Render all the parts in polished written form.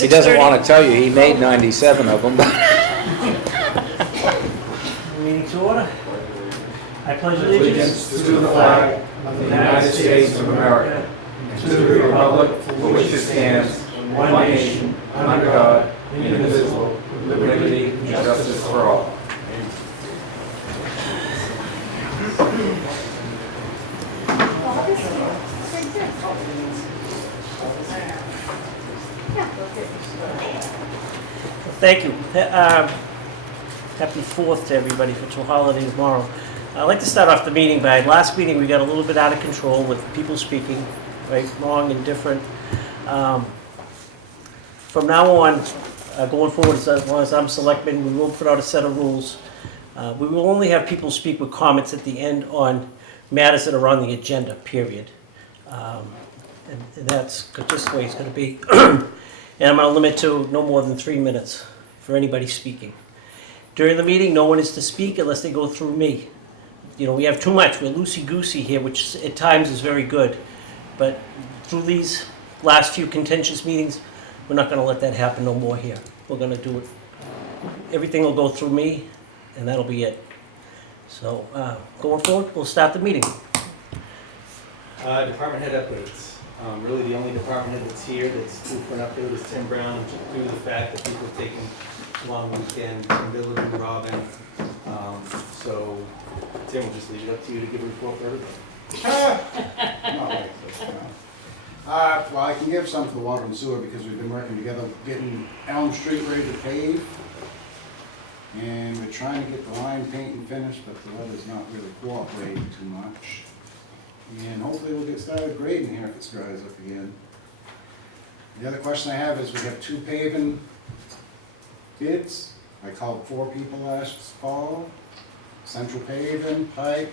He doesn't want to tell you, he made 97 of them. Meeting to order. I pledge Allegiance to the flag of the United States of America and to the republic for which it stands, one nation, under God, indivisible, with liberty and justice for all. Thank you. Happy 4th to everybody for the holiday tomorrow. I'd like to start off the meeting by, last meeting we got a little bit out of control with people speaking, right, wrong and different. From now on, going forward, as long as I'm selectman, we will put out a set of rules. We will only have people speak with comments at the end on matters that are on the agenda, period. And that's just the way it's going to be. And I'm going to limit to no more than 3 minutes for anybody speaking. During the meeting, no one is to speak unless they go through me. You know, we have too much. We're loosey-goosey here, which at times is very good. But through these last few contentious meetings, we're not going to let that happen no more here. We're going to do it. Everything will go through me, and that'll be it. So going forward, we'll start the meeting. Department head updates. Really the only department head that's here that's due for an update is Tim Brown, due to the fact that people have taken a long weekend, Tim Village and Robin. So Tim, will just leave it up to you to give a report for everybody. Well, I can give some to the water and sewer because we've been working together getting Elm Street ready to pave. And we're trying to get the line painting finished, but the weather's not really cooperating too much. And hopefully we'll get started grading here if it dries up again. The other question I have is we have 2 paving bids. I called 4 people last fall. Central Paving, Pike,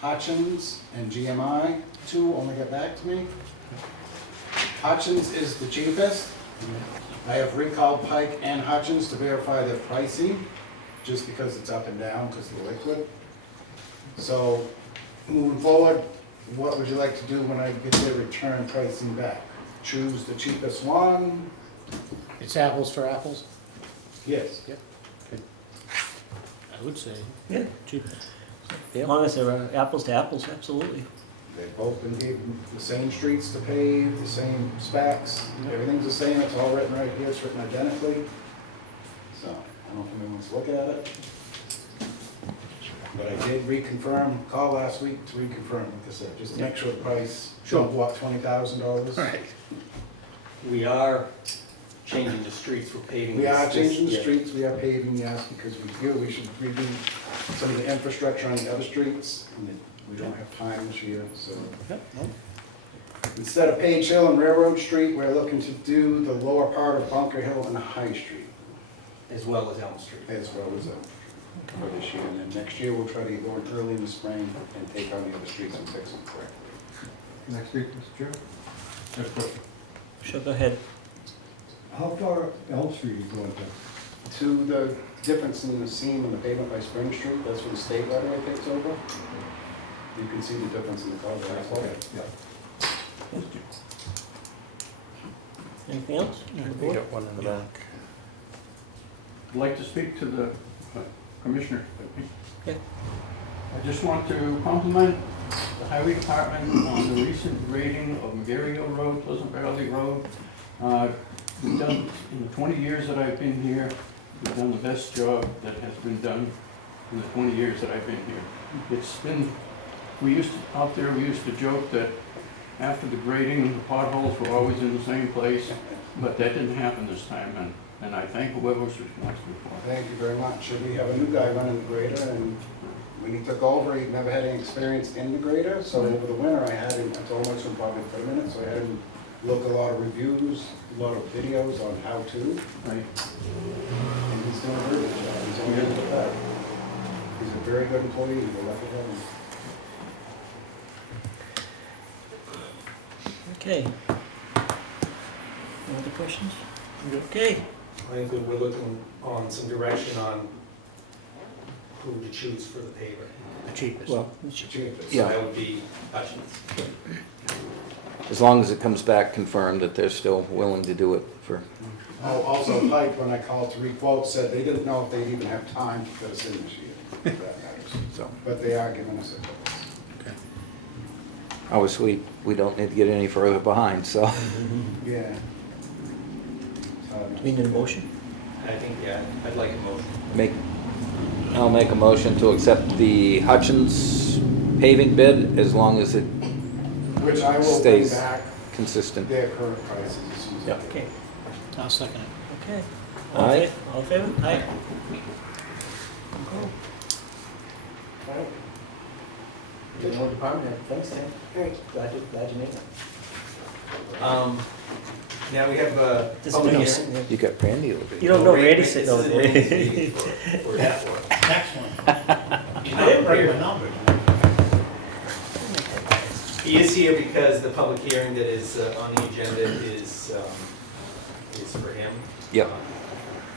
Hutchins, and GMI. 2 only got back to me. Hutchins is the cheapest. I have recalled Pike and Hutchins to verify their pricing, just because it's up and down because of the liquid. So moving forward, what would you like to do when I get their return pricing back? Choose the cheapest one? It's apples for apples? Yes. I would say. Yeah. Cheap. As long as they're apples to apples, absolutely. They've both been given the same streets to pave, the same specs, everything's the same, it's all written right here, it's written identically. So, I don't know if anyone wants to look at it. But I did reconfirm, call last week to reconfirm, like I said, just to make sure the price don't go up $20,000. Right. We are changing the streets, we're paving. We are this- changing the yeah. streets, we are paving, yes, because we feel we should redo some of the infrastructure on the other streets, and we don't have time this year, so. Instead of Page Hill and Railroad Street, we're looking to do the lower part of Bunker Hill and High Street, As well as Elm Street. as well as for this year. And then next year, we'll try to go in early in the spring and take on the other streets and fix them correctly. Next week, Mr. Chair. I have a question. Sure, go ahead. How far Elm Street is going to? To the difference in the seam and the pavement by Spring Street, that's when the state right away takes over. You can see the difference in the color of asphalt. Yeah. Anything else? We got one in the back. I'd like to speak to the commissioner. Yeah. I just want to compliment the highway department on the recent grading of McGarryville Road, Pleasant Valley Road. We've done, in the 20 years that I've been here, we've done the best job that has been done in the 20 years that I've been here. It's been, out there we used to joke that after the grading, the potholes were always in the same place, but that didn't happen this time, and I thank whoever was responsible for it. Thank you very much. We have a new guy running the grader, and when he took over, he'd never had any experience in the grader, so over the winter, I had him, I told him from probably 30 minutes, so I had him look a lot of reviews, a lot of videos on how to, Right. and he's doing a very good job. He's only getting better. He's a very good employee, we're lucky to have him. Okay. Any other questions? Okay. I think we're looking on some direction on who to choose for the paver. The cheapest. Well, Cheapest. So Yeah. that would be Hutchins. as long as it comes back confirmed that they're still willing to do it for Oh, also Pike, when I called to re-quote, said they didn't know if they'd even have time to put us in this year, for that matters. So, But they are giving us a quote. obviously, we don't need to get any further behind, so. Yeah. Do we need a motion? I think, yeah, I'd like a motion. I'll make a motion to accept the Hutchins paving bid as long as it Which I will bring stays back consistent. their current prices as soon as I Yep. get Okay, I'll second it. okay. Aye. All in favor? Aye. Good more department head. Thanks, Tim. Glad you made it. Now we have This public is hearing. sitting there. You got Randy over You here. don't know Wait, Randy wait, sitting this over is an there. emergency for that one. Next one. I didn't bring the numbers. He is here because the public hearing that is on the agenda is for him. Yep.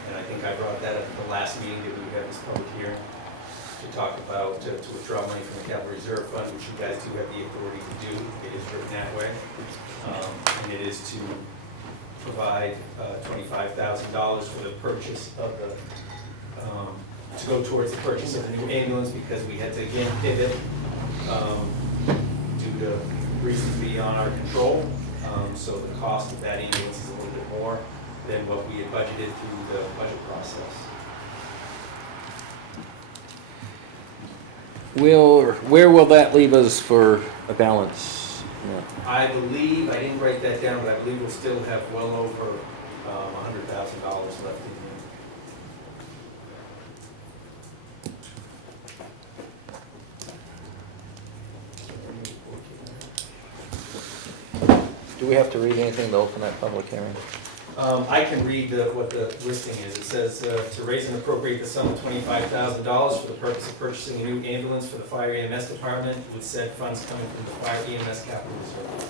And I think I brought that up at the last meeting, that we would have this public hearing to talk about, to withdraw money from the capital reserve fund, which you guys do have the authority to do. It is written that way. And it is to provide $25,000 for the purchase of the, to go towards the purchase of a new ambulance, because we had to again pivot due to reasons beyond our control. So the cost of that ambulance is a little bit more than what we had budgeted through the budget process. Where will that leave us for a balance? Yeah. I believe, I didn't write that down, but I believe we'll still have well over $100,000 left in Do we have to read anything to open that public hearing? I can read what the listing is. It says, to raise and appropriate the sum of $25,000 for the purpose of purchasing a new ambulance for the fire EMS department, with said funds coming from the fire EMS capital reserve.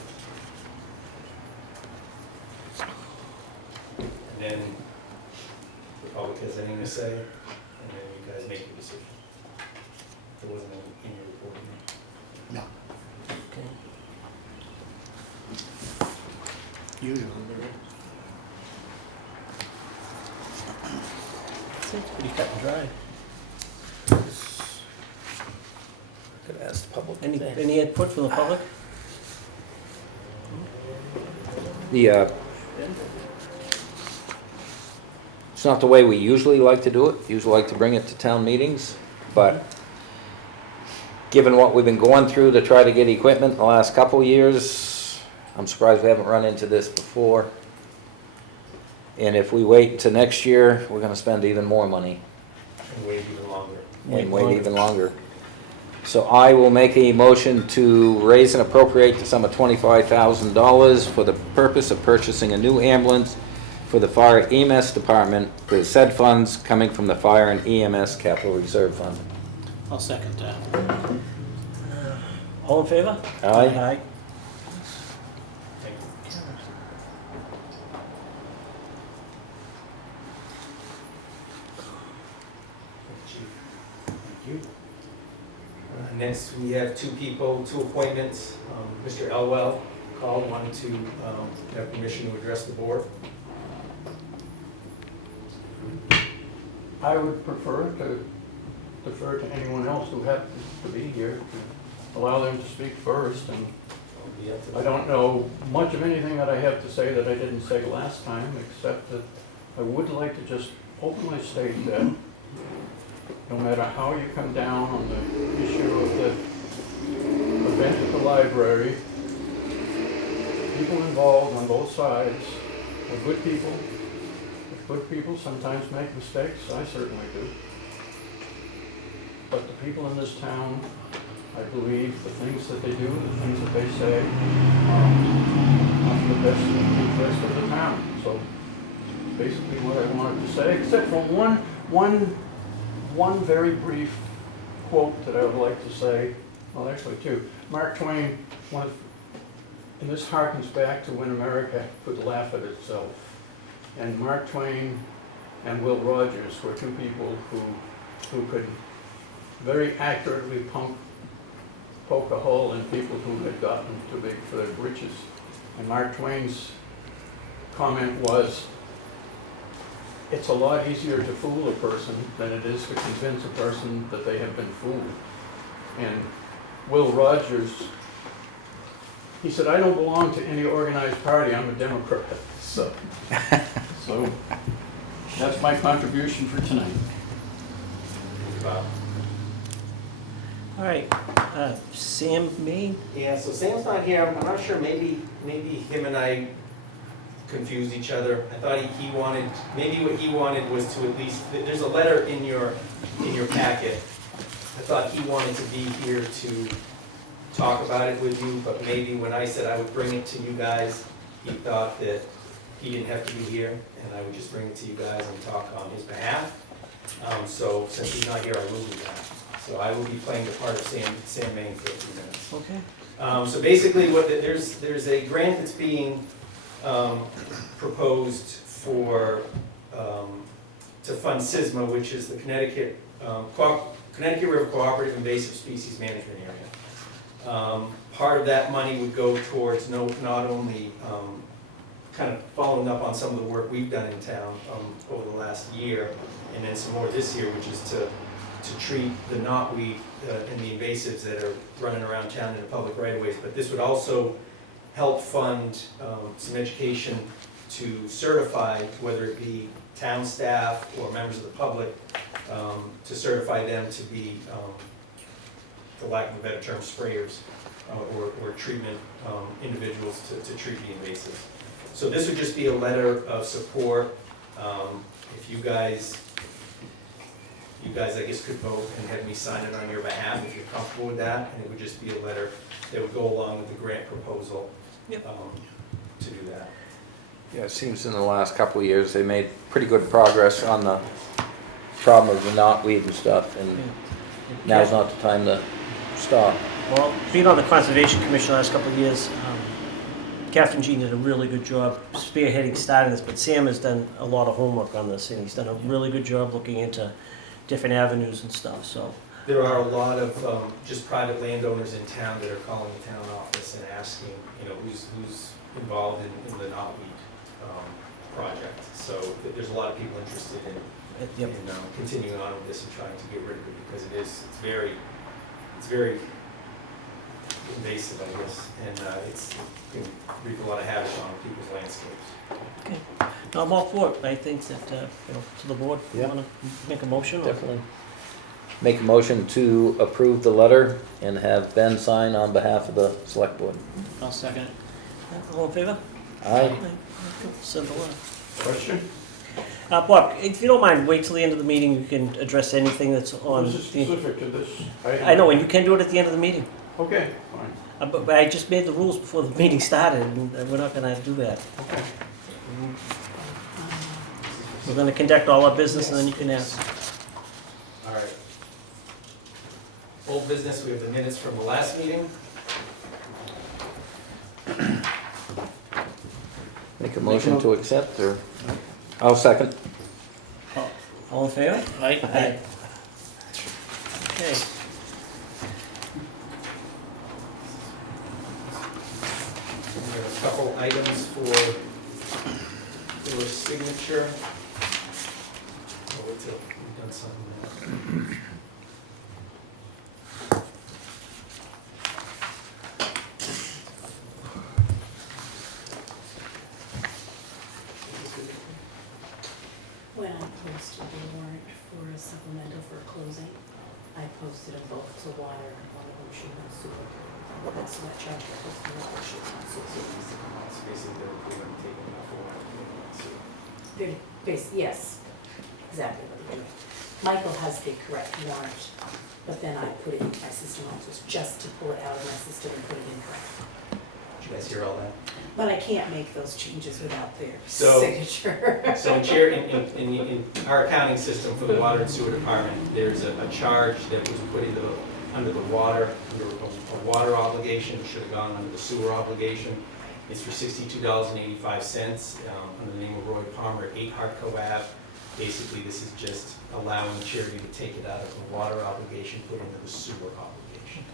And then the public has anything to say, and then you guys make your decision. There wasn't any in your report. No. Okay. Usually, It's pretty cut and dry. Could ask the public. Any input from the public? It's not the way we usually like to do it. Usually like to bring it to town meetings, but given what we've been going through to try to get equipment the last couple of years, I'm surprised we haven't run into this before. And if we wait until next year, we're gonna spend even more money And wait even longer. and wait even longer. So I will make a motion to raise and appropriate the sum of $25,000 for the purpose of purchasing a new ambulance for the fire EMS department, with said funds coming from the fire and EMS capital reserve fund. I'll second that. All in favor? Aye. Aye. Thank you. Next, we have two appointments. Mr. Elwell called, wanted to have permission to address the board. I would prefer to defer to anyone else who happens to be here, to allow them to speak first. And It'll be up to I don't know much of anything that I have to say that I didn't say last time, except that I would like to just openly state that no matter how you come down on the issue of the event at the library, people involved on both sides are good people. Good people sometimes make mistakes, I certainly do. But the people in this town, I believe the things that they do, the things that they say, are for the best interest of the town. So basically what I wanted to say, except for one very brief quote that I would like to say, well actually two. Mark Twain, and this harkens back to when America could laugh at itself. And Mark Twain and Will Rogers were two people who could very accurately poke a hole in people who had gotten too big for their britches. And Mark Twain's comment was, it's a lot easier to fool a person than it is to convince a person that they have been fooled. And Will Rogers, he said, I don't belong to any organized party, I'm a Democrat. So that's my contribution for tonight. Wow. All right, Sam Main? Yeah, so Sam's not here, I'm not sure, maybe him and I confused each other. I thought he wanted, maybe what he wanted was to at least, there's a letter in your packet. I thought he wanted to be here to talk about it with you, but maybe when I said I would bring it to you guys, he thought that he didn't have to be here, and I would just bring it to you guys and talk on his behalf. So since he's not here, I will do that. So I will be playing the part of Sam Main for a few minutes. Okay. So basically, there's a grant that's being proposed for, to fund SISMA, which is the Connecticut River Cooperative Invasive Species Management Area. Part of that money would go towards not only kind of following up on some of the work we've done in town over the last year, and then some more this year, which is to treat the knotweed and the invasives that are running around town in the public right-of-ways. But this would also help fund some education to certify, whether it be town staff or members of the public, to certify them to be, for lack of a better term, sprayers or treatment individuals to treat the invasives. So this would just be a letter of support. If you guys, I guess, could vote and have me sign it on your behalf if you're comfortable with that, and it would just be a letter that would go along with the grant proposal. Yep. To do that. Yeah, it seems in the last couple of years, they made pretty good progress on the problem of the knotweed and stuff, and now's not the time to stop. Well, being on the Conservation Commission the last couple of years, Catherine Jean did a really good job spearheading starting this, but Sam has done a lot of homework on this, and he's done a really good job looking into different avenues and stuff, so. There are a lot of just private landowners in town that are calling the town office and asking, who's involved in the knotweed project. So there's a lot of people interested in continuing on with this and trying to get rid of it, because it's very invasive, I guess, and it can wreak a lot of havoc on people's landscapes. Okay. No, I'm all for it. I think that, to the board, you Yeah. want to make a motion? or- Definitely. Make a motion to approve the letter and have Ben sign on behalf of the select board. I'll second it. All in favor? Aye. Send the letter. Question? Bob, if you don't mind, wait till the end of the meeting, you can address anything that's on. This is specific to this item. I know, and you can do it at the end of the meeting. Okay, fine. But I just made the rules before the meeting started, and we're not gonna do that. Okay. We're gonna conduct all our business, and then you can ask. All right. Old business, we have the minutes from the last meeting. Make a motion to accept, or? I'll second. All in favor? Aye. Aye. Okay. We have a couple items for your signature. I'll wait till we've done something. When I posted the warrant for a supplemental for a closing, I posted them both to water, one of them should not sewer. That's what charge I posted, one of them should not sewer. It's basically they're going to take it off the water. They're yes, exactly what they're doing. Michael has the correct warrant, but then I put it in my system also, just to pull it out of my system and put it in correct. Did you guys hear all that? But I can't make those changes without their So- signature. So Chair, in our accounting system for the water and sewer department, there's a charge that was put under the water, under a water obligation, should have gone under the sewer obligation. It's for $62.85, under the name of Roy Palmer at 8 Hartco Ave. Basically, this is just allowing the charity to take it out of the water obligation, put into the sewer obligation.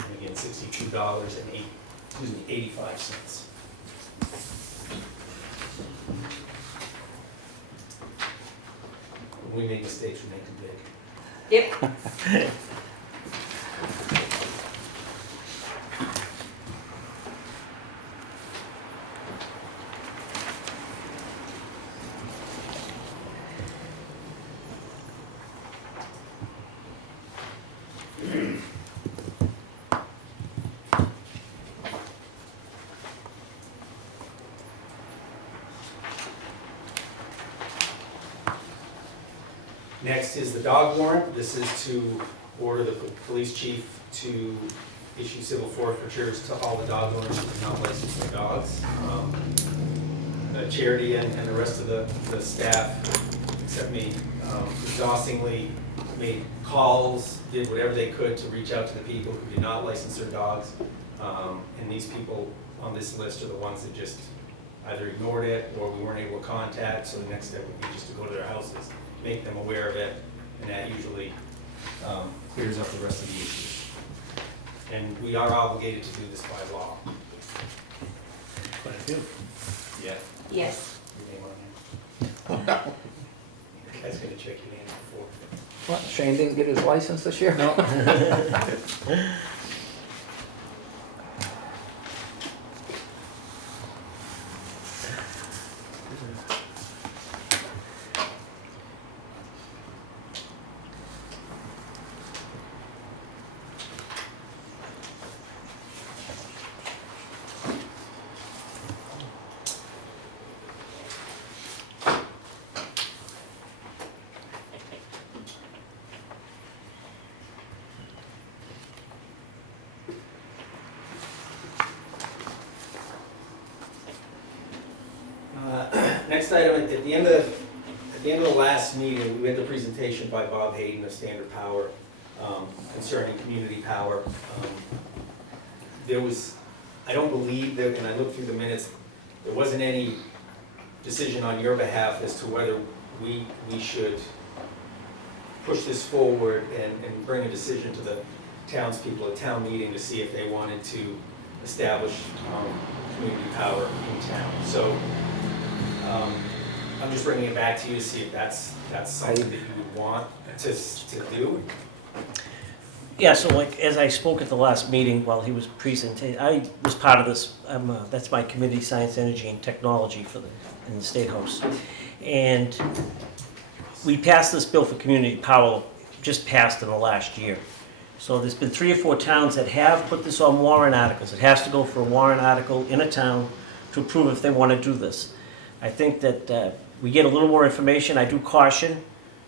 And again, $62.85. When we make mistakes, we make them big. Yep. Next is the dog warrant. This is to order the police chief to issue civil forfeitures to all the dog owners who do not license their dogs. The charity and the rest of the staff, except me, exhaustingly made calls, did whatever they could to reach out to the people who did not license their dogs. And these people on this list are the ones that just either ignored it or we weren't able to contact, so the next step would be just to go to their houses, make them aware of it, and that usually clears up the rest of the issues. And we are obligated to do this by law. Quite a few. Yeah. Yes. Your name on here. You guys gonna check your names before. What, Shane didn't get his license this year? No. Next item, at the end of the last meeting, we had the presentation by Bob Hayden of Standard Power concerning community power. There was, I don't believe that, and I looked through the minutes, there wasn't any decision on your behalf as to whether we should push this forward and bring a decision to the townspeople at town meeting to see if they wanted to establish community power in town. So I'm just bringing it back to you to see if that's something that you would want to do. Yeah, so like, as I spoke at the last meeting while he was presenting, I was part of this, that's my committee, Science, Energy, and Technology in the State House. And we passed this bill for community power, just passed in the last year. So there's been 3 or 4 towns that have put this on warrant articles. It has to go for a warrant article in a town to approve if they want to do this. I think that we get a little more information. I do caution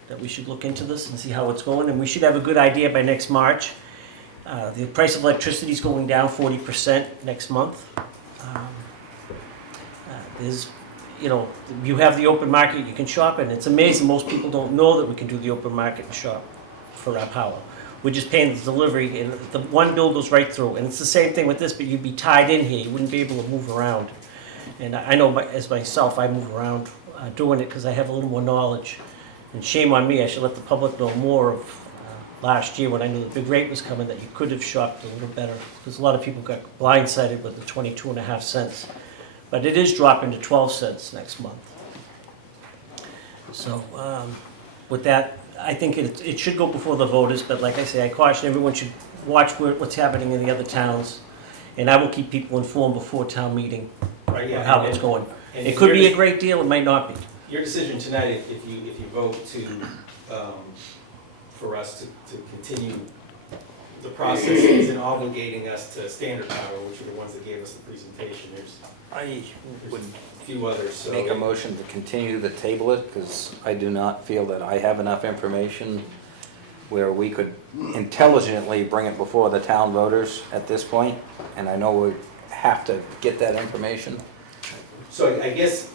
that we should look into this and see how it's going, and we should have a good idea by next March. The price of electricity is going down 40% next month. There's, you know, you have the open market you can shop in. It's amazing, most people don't know that we can do the open market and shop for our power. We're just paying the delivery, and the one bill goes right through. And it's the same thing with this, but you'd be tied in here. You wouldn't be able to move around. And I know as myself, I move around doing it because I have a little more knowledge. And shame on me, I should let the public know more of last year when I knew the big rate was coming, that you could have shopped a little better. Because a lot of people got blindsided with the 22.5 cents. But it is dropping to 12 cents next month. So with that, I think it should go before the voters, but like I say, I caution everyone should watch what's happening in the other towns. And I will keep people informed before town meeting Right, yeah, on how it's going. and It could be your- a great deal, it might not be. Your decision tonight, if you vote to, for us to continue the process, isn't obligating us to Standard Power, which are the ones that gave us the presentation. I would A few others, so. make a motion to continue to table it, because I do not feel that I have enough information where we could intelligently bring it before the town voters at this point, and I know we have to get that information. So I guess,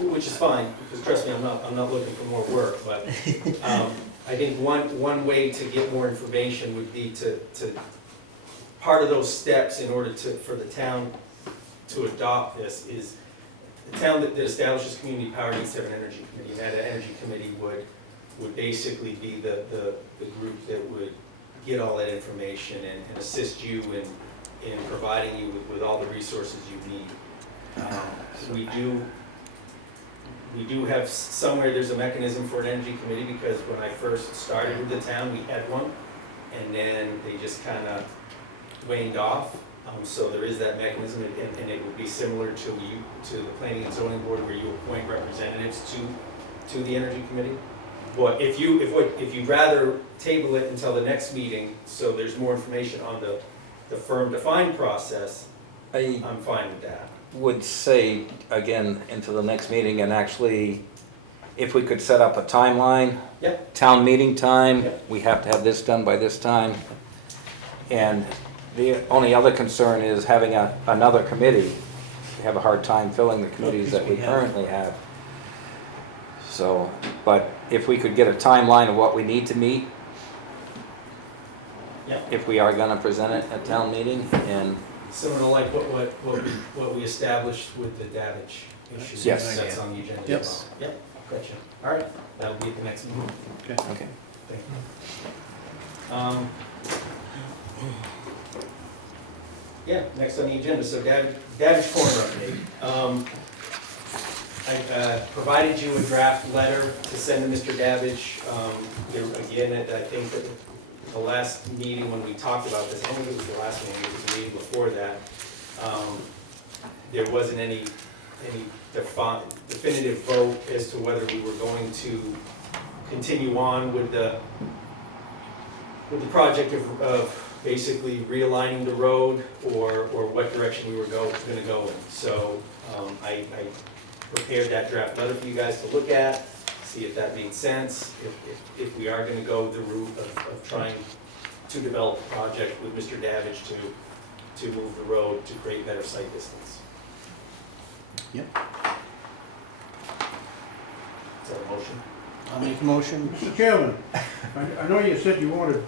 which is fine, because trust me, I'm not looking for more work, but I think one way to get more information would be to part of those steps in order for the town to adopt this is, the town that establishes community power needs to have an energy committee, and that energy committee would basically be the group that would get all that information and assist you in providing you with all the resources you need. we do have somewhere, there's a mechanism for an energy committee, because when I first started with the town, we had one, and then they just kind of waned off. So there is that mechanism, and it would be similar to the planning and zoning board, where you appoint representatives to the energy committee. But if you'd rather table it until the next meeting, so there's more information on the firm defined process, I I'm fine with that. would say, again, into the next meeting, and actually, if we could set up a timeline. Yep. Town meeting time, Yep. we have to have this done by this time. And the only other concern is having another committee. We have a hard time filling the committees that we currently have. So, but if we could get a timeline of what we need to meet, Yep. if we are gonna present it at town meeting, and Similar to like what we established with the damage issue. Yes. That's on the agenda as Yes. well. Yep, gotcha. All right, that'll be at the next meeting. okay. Thank you. Yeah, next on the agenda, so Davidge Corner update. I provided you a draft letter to send to Mr. Davidge. Again, I think that the last meeting when we talked about this, I don't think it was the last meeting, it was the meeting before that, there wasn't any definitive vote as to whether we were going to continue on with the project of basically realigning the road, or what direction we were gonna go in. So I prepared that draft letter for you guys to look at, see if that made sense, if we are gonna go the route of trying to develop a project with Mr. Davidge to move the road to create better sight distance. Yep. Is that a motion? I'll make a motion. Mr. Chairman, I know you said you wanted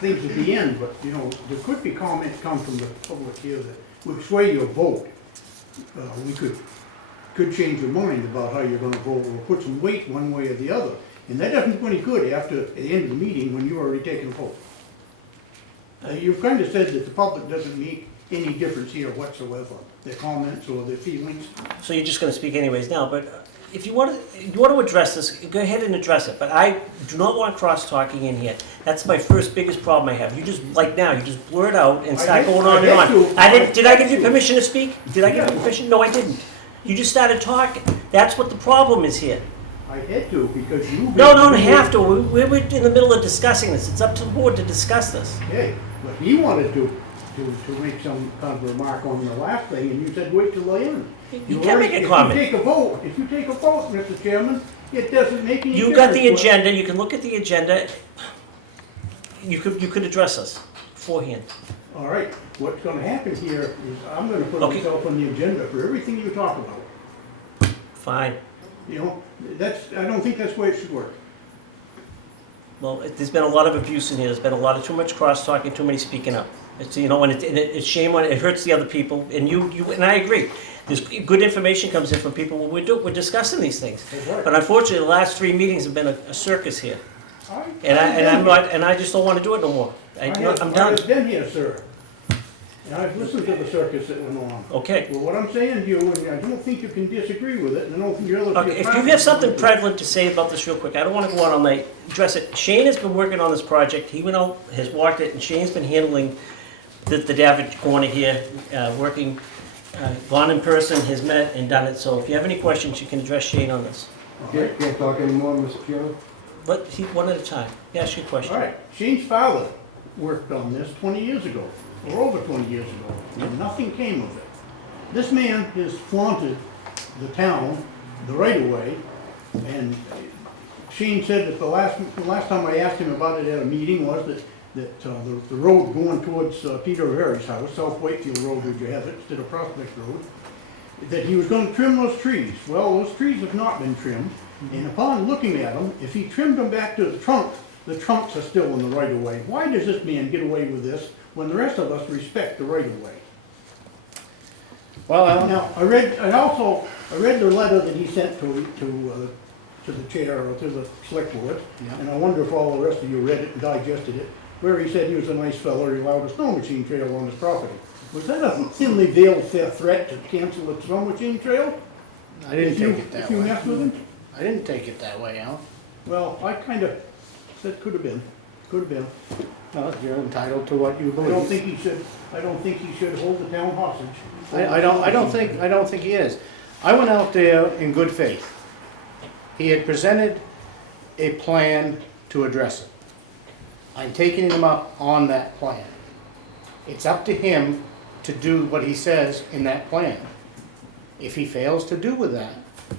things at the end, but, you know, there could be comments come from the public here that would sway your vote. We could change your mind about how you're gonna vote, or put some weight one way or the other. And that doesn't do any good after, at the end of the meeting, when you've already taken a vote. You've kind of said that the public doesn't make any difference here whatsoever, their comments or their feelings. So you're just gonna speak anyways now, but if you want to address this, go ahead and address it, but I do not want cross-talking in here. That's my first biggest problem I have. You just, like now, you just blurt out and start going on and on. Did I give you permission to speak? Did I give you permission? No, I didn't. You just started talking. That's what the problem is here. I had to, because you... No, don't have to. We're in the middle of discussing this. It's up to the board to discuss this. Okay, but he wanted to make some kind of remark on the last thing, and you said wait till the end. You can make a comment. If you take a vote, Mr. Chairman, it doesn't make any difference. You got the agenda, you can look at the agenda. You could address us beforehand. All right, what's gonna happen here is I'm gonna put Okay. myself on the agenda for everything you talk about. Fine. You know, I don't think that's the way it should work. Well, there's been a lot of abuse in here. There's been a lot of too much cross-talking, too many speaking up. It's, you know, and it's shame when it hurts the other people. And and I agree. There's good information comes in from people when we're discussing these things. That's right. But unfortunately, the last 3 meetings have been a circus here. I'm I just don't want to do it no more. I'm done. I've been here, sir. And I've listened to the circus that went on. Okay. Well, what I'm saying to you, and I don't think you can disagree with it, and I don't think you're... Okay, if you have something prevalent to say about this real quick, I don't want to go on all night. Address it. Shane has been working on this project. He went out, has walked it, and Shane's been handling the Davidge corner here, working, gone in person, has met and done it. So if you have any questions, you can address Shane on this. Can't talk anymore, Mr. Chairman? But one at a time. Ask your question. All right, Shane's father worked on this 20 years ago, or over 20 years ago, and nothing came of it. This man has flaunted the town, the right-of-way, and Shane said that the last time I asked him about it at a meeting was that the road going towards Peter Rivera's house, South Wakefield Road, would you have it, instead of Prospect Road, that he was going to trim those trees. Well, those trees have not been trimmed, and upon looking at them, if he trimmed them back to the trunks are still in the right-of-way. Why does this man get away with this when the rest of us respect the right-of-way? Well, Now, I read the letter that he sent to the chair or to the select board, Yeah. and I wonder if all the rest of you read it and digested it, where he said he was a nice fellow, he allowed a snow machine trail on his property. Was that a thinly veiled threat to cancel the snow machine trail? I didn't If you- take it that If you way. met with him, I didn't take it that way, Al. well, I kinda said could have been. No, you're entitled to what you I believe. don't think he should hold the town hostage. I don't think he is. I went out there in good faith. He had presented a plan to address it. I'm taking him up on that plan. It's up to him to do what he says in that plan. If he fails to do with that,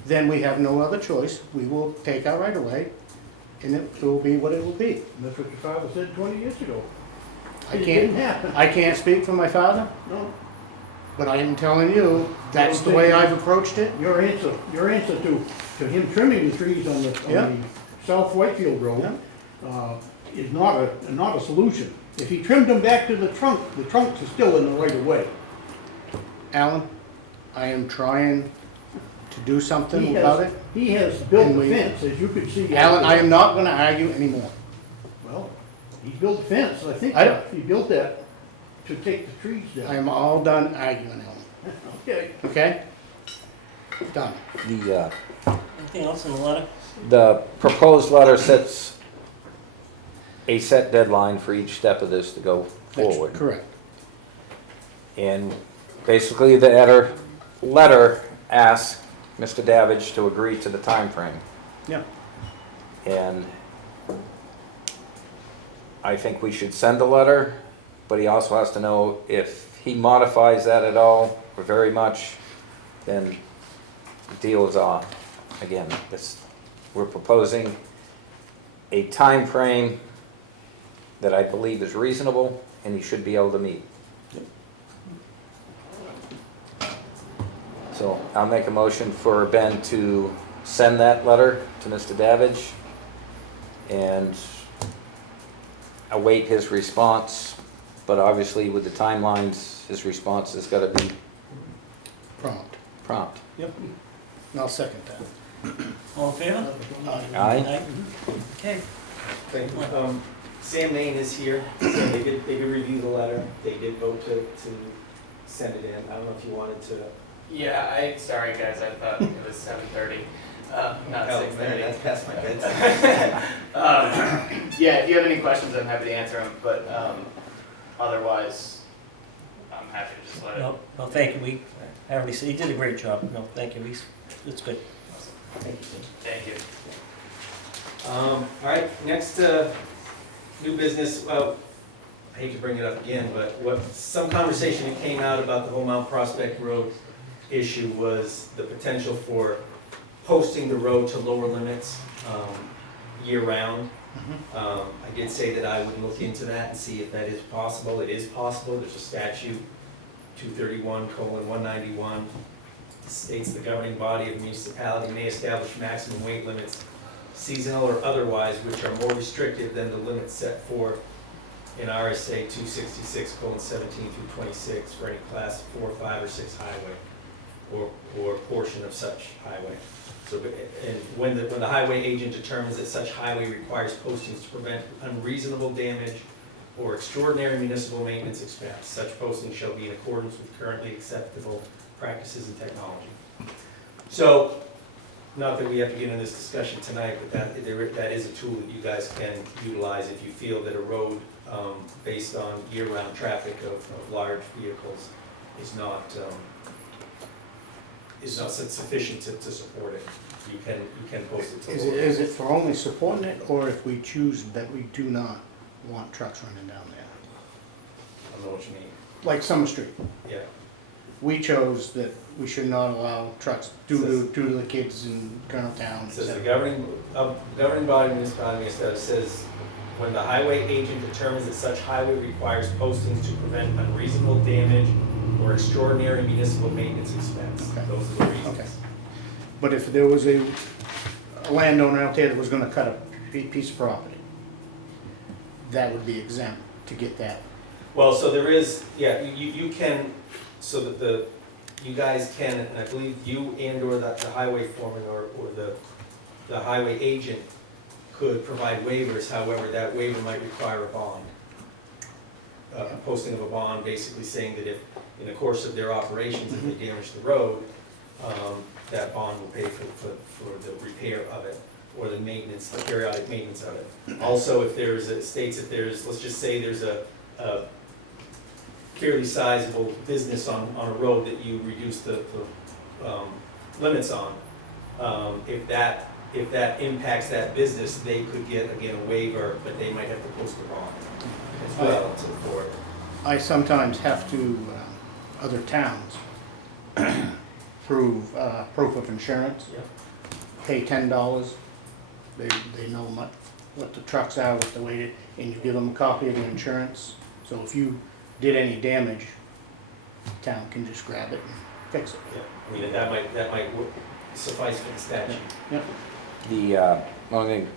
then we have no other choice. We will take our right of way, and it will be what it will be. And that's what your father said 20 years ago. I It didn't can't, happen. I can't speak for my father, No, but I am telling you, that's the way I've approached it. your answer to him trimming the trees on the Yeah. South Whitefield Road, is not a solution. If he trimmed them back to the trunks are still in the right of way. Alan, I am trying to do He something about has, it. he has built And the we- fence, as you could see. Alan, I am not gonna argue anymore. Well, he built the fence, I think he built that to take the trees I down. am all done arguing, Alan, Okay. okay? Done. Anything else in the letter? The proposed letter sets a set deadline for each step of this to go That's forward. correct. And basically, the letter asks Mr. Davidge to agree to the time frame. Yeah. And I think we should send a letter, but he also has to know if he modifies that at all, or very much, then the deal is off. Again, we're proposing a time frame that I believe is reasonable, and he should be able to meet. So I'll make a motion for Ben to send that letter to Mr. Davidge and await his response, but obviously with the timelines, his response has got to be Prompt. prompt. Yep. And I'll second that. All in favor? Aye? Okay. Thank you. Sam Main is here. So they did review the letter. They did vote to send it in. I don't know if you wanted to. Yeah, sorry guys, I thought it was 7:30, not Oh, 6:30. That's past my bedtime. Yeah, if you have any questions, I'm happy to answer them, but otherwise, I'm happy to just let it. No, thank you, I already said, he did a great job, no, thank you, it's good. Thank you, Sam. Thank you. All right, next, new business, well, I hate to bring it up again, but some conversation that came out about the whole Mount Prospect Road issue was the potential for posting the road to lower limits, year-round. I did say that I would look into that and see if that is possible. It is possible, there's a statute, 231:191, states the governing body of a municipality may establish maximum weight limits, seasonal or otherwise, which are more restrictive than the limits set forth in RSA 266:17 through 26 for any class 4, 5, or 6 highway, or portion of such highway. So, and when the highway agent determines that such highway requires postings to prevent unreasonable damage or extraordinary municipal maintenance expense, such posting shall be in accordance with currently acceptable practices and technology. So, not that we have to get into this discussion tonight, but that is a tool that you guys can utilize if you feel that a road, based on year-round traffic of large vehicles, is not sufficient to support it. You can post it to lower. Is it for only supporting it, or if we choose that we do not want trucks running down there? I don't know what you mean. Like Summer Street. Yeah. We chose that we should not allow trucks due to the kids in Colonel Town. It says the governing body of municipality says, when the highway agent determines that such highway requires postings to prevent unreasonable damage or extraordinary municipal maintenance expense. Okay. Those are the reasons. Okay. But if there was a landowner out there that was gonna cut a piece of property, that would be exempt to get that. Well, so there is, yeah, you can, so that you guys can, and I believe you and or the highway foreman or the highway agent could provide waivers, however, that waiver might require a bond. Posting of a bond, basically saying that if, in the course of their operations, if they damage the road, that bond will pay for the repair of it, or the maintenance, the periodic maintenance of it. Also, if there's, it states if there's, let's just say there's a fairly sizable business on a road that you reduce the limits on, if that impacts that business, they could get, again, a waiver, but they might have to post a bond as well for it. I sometimes have to, other towns, prove, proof of insurance, Yep. pay $10. They know what the trucks are, what the weight, and you give them a copy of the insurance. So if you did any damage, the town can just grab it and fix it. Yeah, I mean, that might suffice for the statute. Yep. The only thing,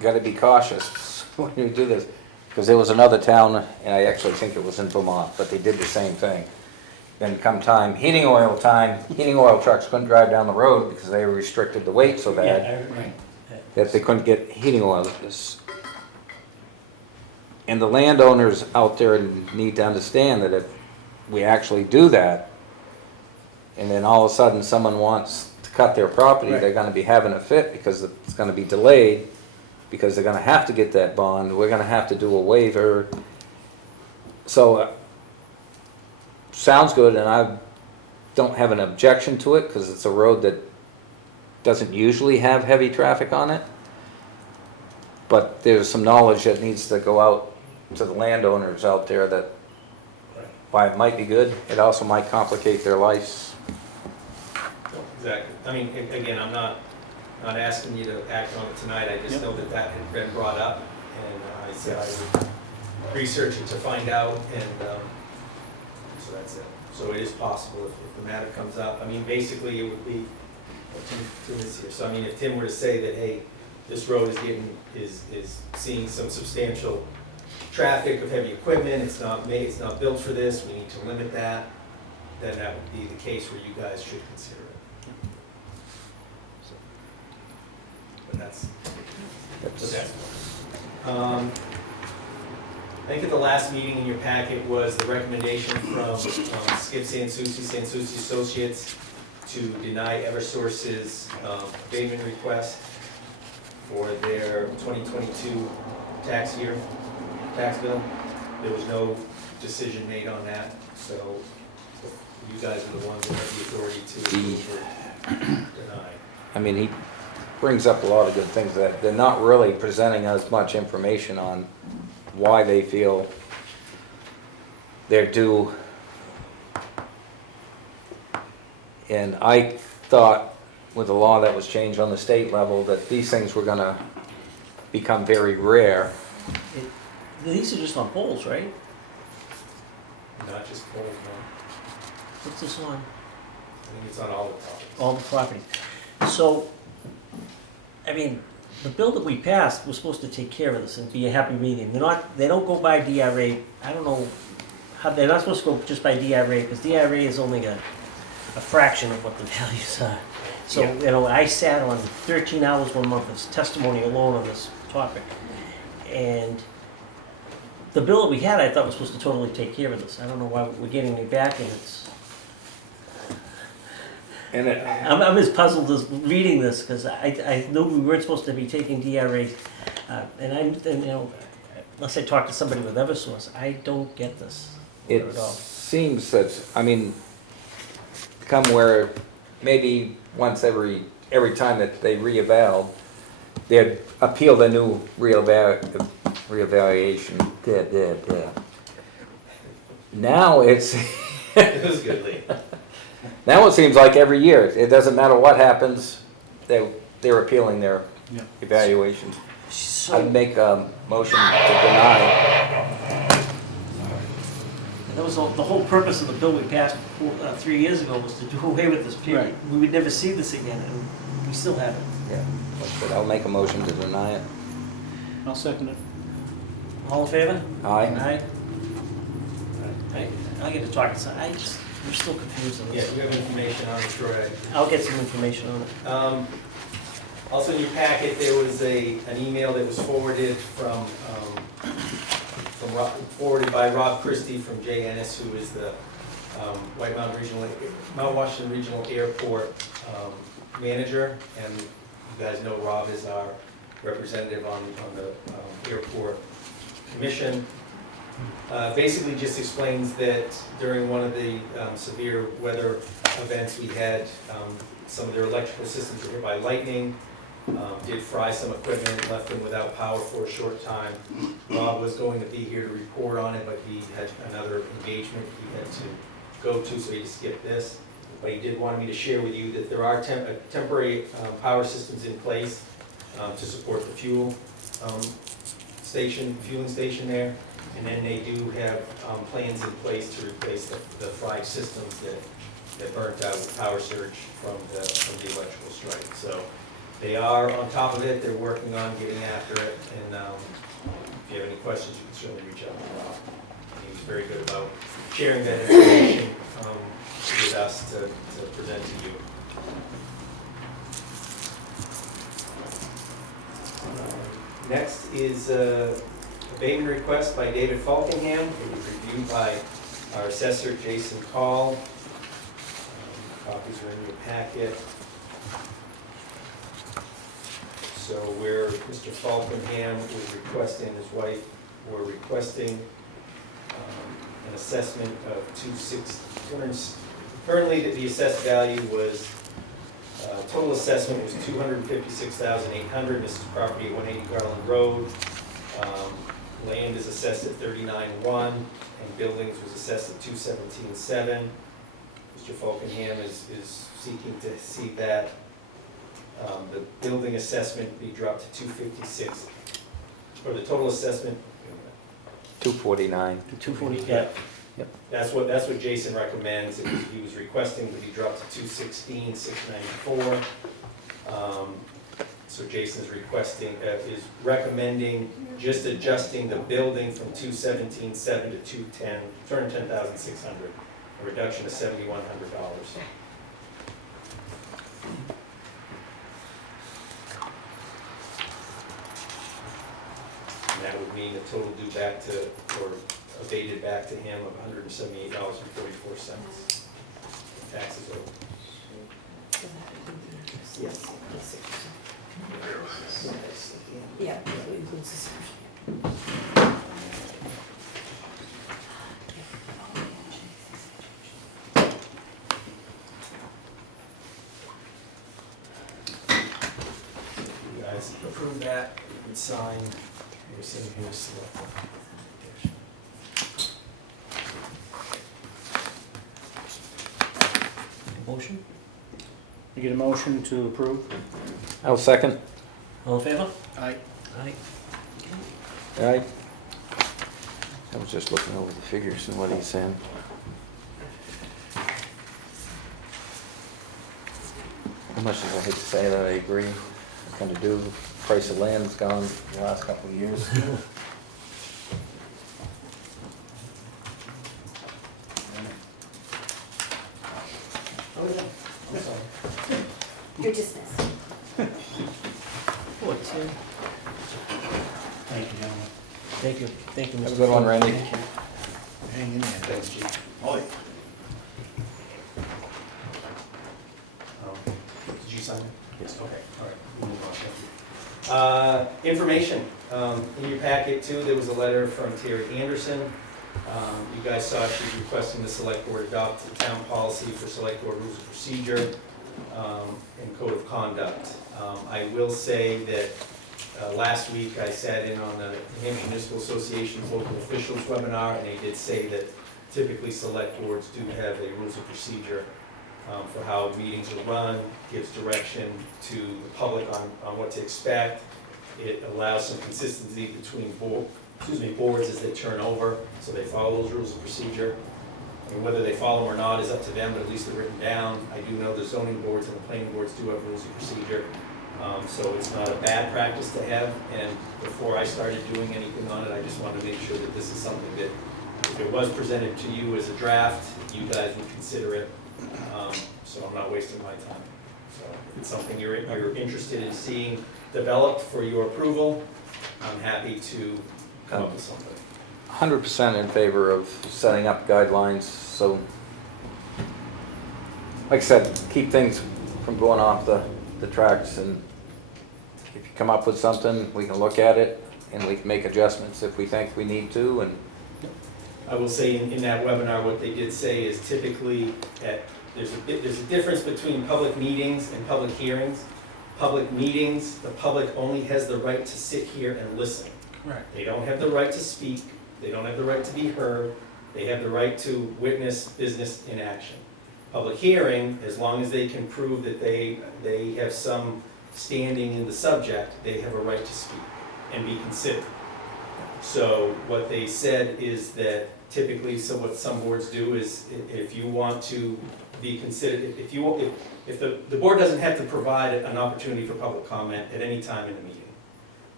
gotta be cautious when you do this, because there was another town, and I actually think it was in Vermont, but they did the same thing. Then come heating oil trucks couldn't drive down the road because they restricted the weight so bad Right. that they couldn't get heating oil. And the landowners out there need to understand that if we actually do that, and then all of a sudden someone wants to cut their property, Right. they're gonna be having a fit because it's gonna be delayed, because they're gonna have to get that bond, we're gonna have to do a waiver. So, sounds good, and I don't have an objection to it, because it's a road that doesn't usually have heavy traffic on it. But there's some knowledge that needs to go out to the landowners out there that, while it might be good, it also might complicate their lives. Exactly. I mean, again, I'm not asking you to act on it tonight, I just know that that had been brought up, and I said I would research it to find out, and so that's it. So it is possible if the matter comes up. I mean, basically, it would be, Tim is here, so I mean, if Tim were to say that, hey, this road is seeing some substantial traffic of heavy equipment, it's not built for this, we need to limit that, then that would be the case where you guys should consider it. So, but that's. I think at the last meeting in your packet was the recommendation from Skip Sansucci Associates, to deny Eversource's abatement request for their 2022 tax bill. There was no decision made on that, so you guys are the ones that have the authority to approve or deny. I mean, he brings up a lot of good things, that they're not really presenting us much information on why they feel they're due. And I thought with the law that was changed on the state level that these things were gonna become very rare. These are just on poles, right? Not just poles, no. What's this on? I think it's on all the topics. All the properties. So, I mean, the bill that we passed was supposed to take care of this and be a happy medium. They don't go by DRA. I don't know how, they're not supposed to go just by DRA, because DRA is only a fraction of what the values are. So, Yeah. you know, I sat on 13 hours one month of testimony alone on this topic. And the bill that we had, I thought was supposed to totally take care of this. I don't know why we're getting it back, and it's, And it, I'm as puzzled as reading this, because I knew we weren't supposed to be taking DRA, and you know, unless I talk to somebody with Eversource, I don't get this it at all. seems that, I mean, come where maybe once every time that they reeval, they'd appeal the new reevaluation. Now it's It was good, Lee. now it seems like every year, it doesn't matter what happens, they're appealing their Yeah. evaluations. So, I'd make a motion to deny. that was the whole purpose of the bill we passed 3 years ago, was to do away with this period. Right. We would never see this again, and we still have it. Yeah, but I'll make a motion to deny it. I'll second it. All in favor? Aye. I get to talk to some, I'm still confused on Yeah, this. you have information on it, Troy. I'll get some information on it. Also in your packet, there was an email that was forwarded forwarded by Rob Christie from JNS, who is the Mount Washington Regional Airport manager, and you guys know Rob is our representative on the airport commission. Basically just explains that during one of the severe weather events we had, some of their electrical systems were hit by lightning, did fry some equipment, left them without power for a short time. Rob was going to be here to report on it, but he had another engagement he had to go to, so he skipped this. But he did want me to share with you that there are temporary power systems in place to support the fueling station there. And then they do have plans in place to replace the fried systems that burnt out with power surge from the electrical strike. So they are on top of it, they're working on getting after it, and if you have any questions, you can certainly reach out to Rob. He was very good about sharing that information with us to present to you. Next is abatement request by David Falkingham. It was reviewed by our assessor, Jason Call. Copies are in your packet. So where Mr. Falkingham was requesting, his wife were requesting an assessment of 200. Currently, the assessed value was, total assessment was $256,800. This is property at 180 Garland Road. Land is assessed at $39,100, and buildings was assessed at $217,700. Mr. Falkingham is seeking to see that the building assessment be dropped to $256,000, or the total assessment. $249. 240, Yeah. Yep. That's what Jason recommends. He was requesting that he drop to $216,694. So Jason's requesting, is recommending just adjusting the building from $217,700 to $210,600, a reduction of $7,100. And that would mean a total due back to, or abated back to him of $178.44. Taxes over. Yes. Yeah, it includes the You guys approve that, you can sign, you're sitting here select. motion? You get a motion to approve? I'll second. All in favor? Aye. Aye. Aye. I was just looking over the figures and what he's saying. As much as I hate to say that, I agree. I kind of do. The price of land's gone the last couple of years. You're dismissed. Poor Tim. Thank you, gentlemen. Thank you, thank you, Mr. Have a good one, Randy. Hang in there. Thanks, Chief. Oh, Did you sign it? Yes. Okay, all right. We'll move on. Thank you. Information. In your packet too, there was a letter from Terry Anderson. You guys saw she's requesting the select board adopt the town policy for select board rules of procedure and code of conduct. I will say that last week I sat in on the New Hampshire Municipal Association's local officials webinar, and they did say that typically select boards do have a rules of procedure for how meetings are run, gives direction to the public on what to expect. It allows some consistency between boards as they turn over, so they follow those rules of procedure. And whether they follow them or not is up to them, but at least they're written down. I do know the zoning boards and the planning boards do have rules of procedure. So it's not a bad practice to have, and before I started doing anything on it, I just wanted to make sure that this is something that, if it was presented to you as a draft, you guys would consider it, so I'm not wasting my time. So if it's something you're interested in seeing developed for your approval, I'm happy to come up with something. 100% in favor of setting up guidelines so like I said, keep things from going off the tracks, and if you come up with something, we can look at it and we can make adjustments if we think we need to, and I will say in that webinar, what they did say is typically there's a difference between public meetings and public hearings. Public meetings, the public only has the right to sit here and listen. Correct. They don't have the right to speak, they don't have the right to be heard, they have the right to witness business in action. Public hearing, as long as they can prove that they have some standing in the subject, they have a right to speak and be considered. So what they said is that typically, so what some boards do is if you want to be considered, if the board doesn't have to provide an opportunity for public comment at any time in the meeting.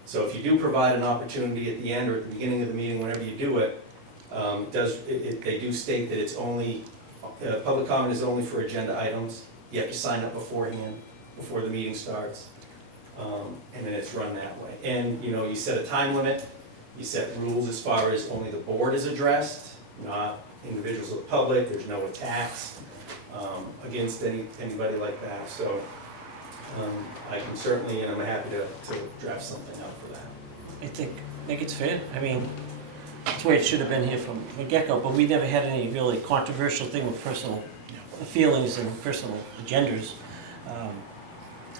So if you do provide an opportunity at the end or at the beginning of the meeting, whenever you do it, they do state that it's only, public comment is only for agenda items. You have to sign up beforehand, before the meeting starts, and then it's run that way. And you set a time limit, you set rules as far as only the board is addressed, not individuals of the public. There's no attacks against anybody like that. So I can certainly, and I'm happy to draft something up for that. I think it's fair. I mean, that's the way it should have been here from the get-go, but we never had any really controversial thing with personal feelings and personal agendas.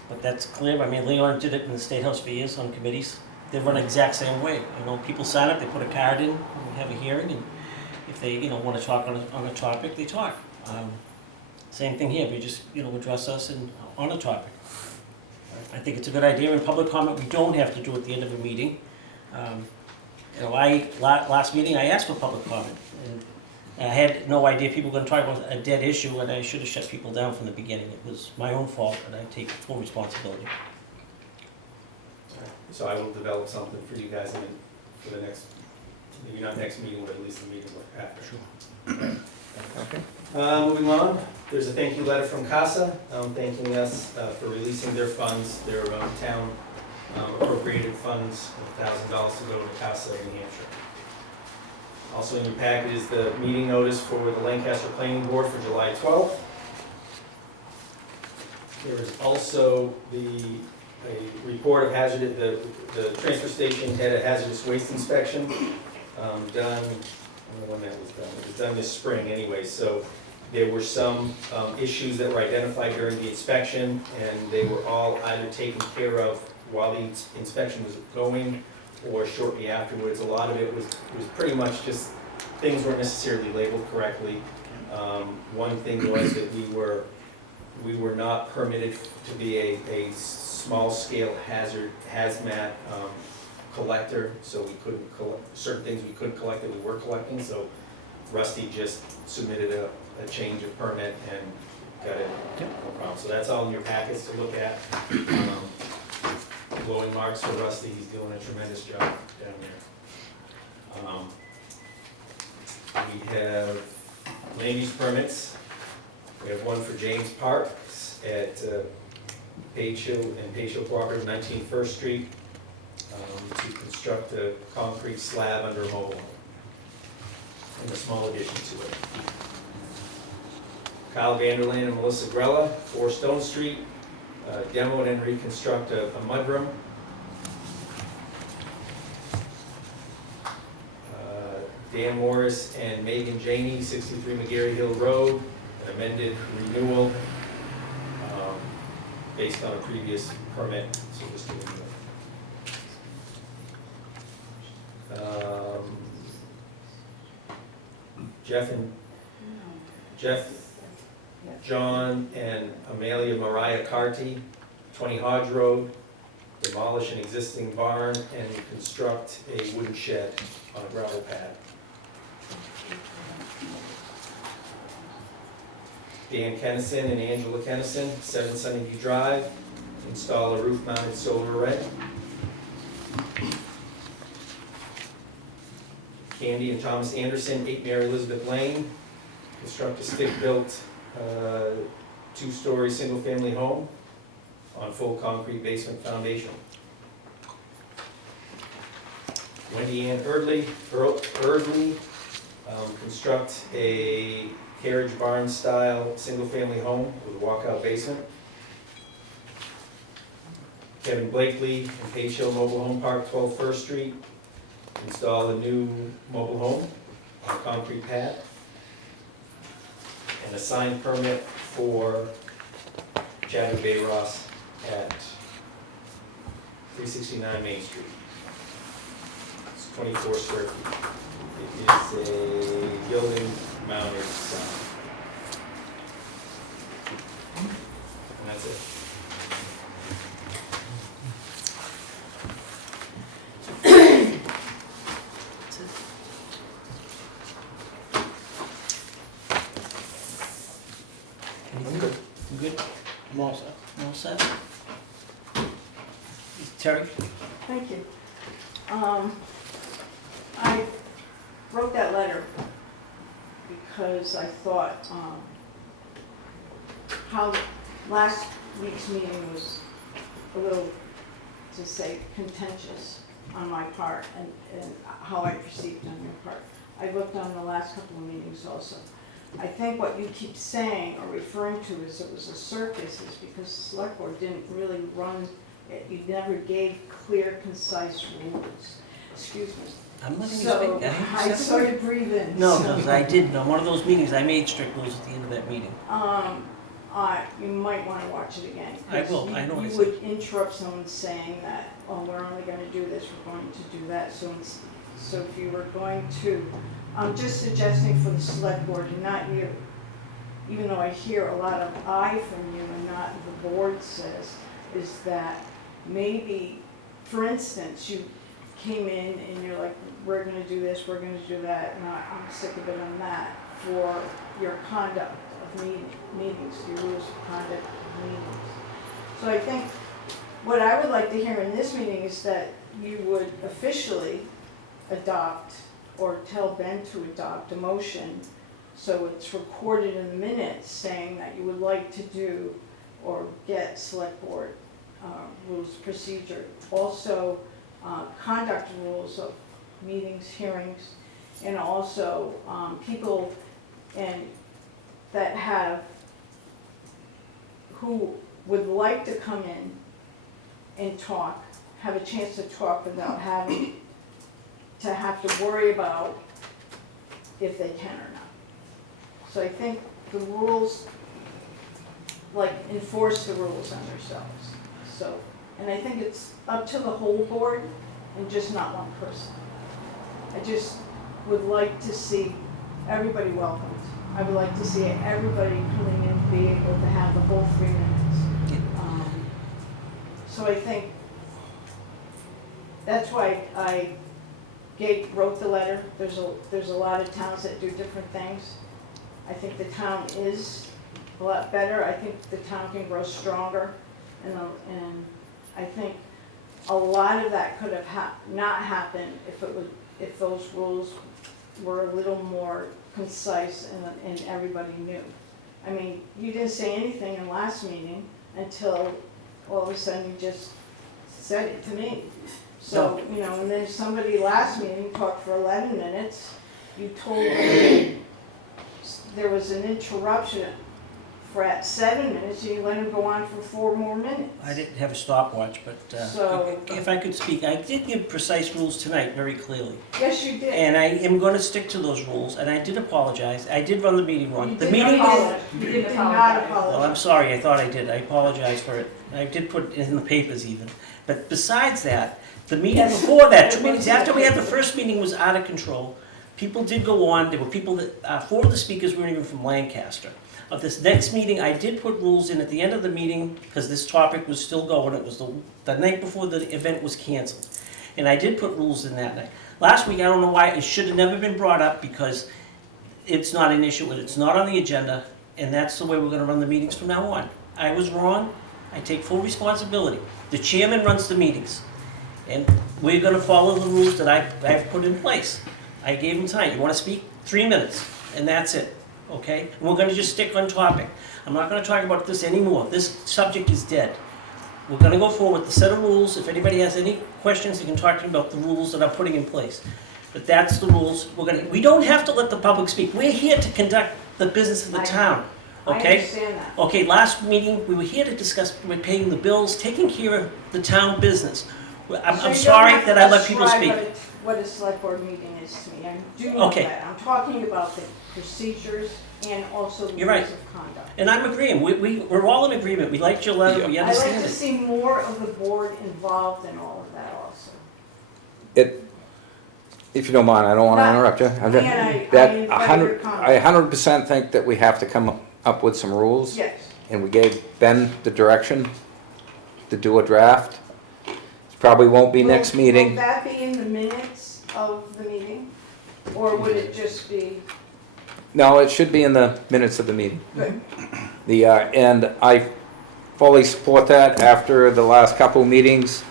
But that's clear. I mean, Leon did it in the State House for years on committees. They run the exact same way. People sign up, they put a card in, we have a hearing, and if they, want to talk on a topic, they talk. Same thing here, we just, address us on a topic. I think it's a good idea. In public comment, we don't have to do it at the end of a meeting. Last meeting, I asked for public comment, and I had no idea people were going to talk about a dead issue, and I should have shut people down from the beginning. It was my own fault, and I take full responsibility. So I will develop something for you guys for the next, maybe not next meeting, but at least the meeting after. Sure. okay. Moving on, there's a thank you letter from CASA thanking us for releasing their funds, their town appropriated funds, $1,000 to go to CASA in New Hampshire. Also in your packet is the meeting notice for the Lancaster Planning Board for July 12th. There is also a report of hazardous, the transfer station had a hazardous waste inspection done, I don't know when that was done. It was done this spring anyway, so there were some issues that were identified during the inspection, and they were all either taken care of while the inspection was going or shortly afterwards. A lot of it was pretty much just things weren't necessarily labeled correctly. One thing was that we were not permitted to be a small-scale hazmat collector, so we couldn't collect certain things we couldn't collect that we were collecting. So Rusty just submitted a change of permit and got it, no problem. So that's all in your packets to look at. Glowing marks for Rusty. He's doing a tremendous job down there. We have land use permits. We have one for James Parks at Page Hill and Page Hill Cooperative, 19 First Street, to construct a concrete slab under a mobile home and a small addition to it. Kyle Vanderland and Melissa Grella, 4 Stone Street, demo and reconstruct a mudroom. Dan Morris and Megan Janey, 63 McGarry Hill Road, an amended renewal based on a previous permit, so just doing Jeff, John, and Amelia Mariah Carty, 20 Hodge Road, demolish an existing barn and construct a wooden shed on a gravel pad. Dan Kennison and Angela Kennison, 7 Sunnyview Drive, install a roof-mounted solar array. Candy and Thomas Anderson, 8 Mary Elizabeth Lane, construct a stick-built 2-story single-family home on full concrete basement foundation. Wendy Ann Erdley, construct a carriage barn style, single-family home with a walkout basement. Kevin Blakely and Page Hill Mobile Home Park, 12 First Street, install a new mobile home on a concrete pad. And a signed permit for Chadwick Bay Ross at 369 Main Street. It's 24 square feet. It is a building mounted sign. And that's it. I'm good. You good? I'm all set. I'm all set. Terry? Thank you. I wrote that letter because I thought, how last week's meeting was a little, to say, contentious on my part and how I perceived on your part. I looked on the last couple of meetings also. I think what you keep saying or referring to is it was a circus is because the select board didn't really run it. You never gave clear, concise rules. Excuse me. I'm letting you So speak. I sort of breathe in. No, so- because I did, on one of those meetings, I made strict rules at the end of that meeting. You might want to watch it again. I will. 'cause I know what I You said. would interrupt someone saying that, oh, we're only going to do this, we're going to do that. So if you were going to, I'm just suggesting for the select board and not you, even though I hear a lot of I from you and not the board says, is that maybe, for instance, you came in and you're like, we're going to do this, we're going to do that, and I'm sick of it on that, for your conduct of meetings, your rules of conduct of meetings. So I think what I would like to hear in this meeting is that you would officially adopt or tell Ben to adopt a motion so it's recorded in the minutes saying that you would like to do or get select board rules of procedure. Also, conduct rules of meetings, hearings, and also people that who would like to come in and talk, have a chance to talk without having to have to worry about if they can or not. So I think the rules, like, enforce the rules on yourselves. So, and I think it's up to the whole board and just not one person. I just would like to see everybody welcomed. I would like to see everybody coming in, be able to have the whole 3 minutes. So I think that's why I wrote the letter. There's a lot of towns that do different things. I think the town is a lot better. I think the town can grow stronger, and I think a lot of that could have not happened if those rules were a little more concise and everybody knew. I mean, you didn't say anything in last meeting until all of a sudden you just said it to me. So, you know, and then somebody last meeting talked for 11 minutes. You told them there was an interruption for at 7 minutes, and you let him go on for 4 more minutes. I didn't have a stopwatch, but So- if I could speak, I did give precise rules tonight very clearly. Yes, you did. And I am going to stick to those rules, and I did apologize. I did run the meeting wrong. You The did meeting. not apologize. You did not Well, apologize. I'm sorry, I thought I did. I apologize for it. I did put it in the papers even. But besides that, the meeting Yes. before that, It 2 meetings was in the after we had the papers. first meeting was out of control. People did go on. There were people that, 4 of the speakers weren't even from Lancaster. Of this next meeting, I did put rules in at the end of the meeting because this topic was still going. It was the night before the event was canceled. And I did put rules in that night. Last week, I don't know why, it should have never been brought up because it's not an issue, it's not on the agenda, and that's the way we're gonna run the meetings from now on. I was wrong, I take full responsibility. The chairman runs the meetings, and we're gonna follow the rules that I've put in place. I gave him time, you wanna speak? 3 minutes, and that's it, okay? And we're gonna just stick on topic. I'm not gonna talk about this anymore, this subject is dead. We're gonna go forward with the set of rules. If anybody has any questions, you can talk to me about the rules that I'm putting in place. But that's the rules. We don't have to let the public speak. We're here to conduct the business of the I- town, I okay? understand that. Okay, last meeting, we were here to discuss, we're paying the bills, taking care of the town business. So I'm you don't sorry have to that I let people describe speak. what a select board meeting is to me. I do know Okay. that. I'm talking about the procedures and also the You're right. rules of conduct. And I'm agreeing, we're all in agreement, we liked your letter, we I'd like understand to it. see more of the board involved in all of that also. If you don't mind, I don't want to No. interrupt you. I That invite a hundred, your comment. I 100% think that we have to come up with some rules. Yes. And we gave Ben the direction to do a draft. It probably won't be next Will meeting. that be in the minutes of the meeting? Or would it just be, No, it should be in the minutes of the meeting. good, And I fully support that. After the last couple of meetings,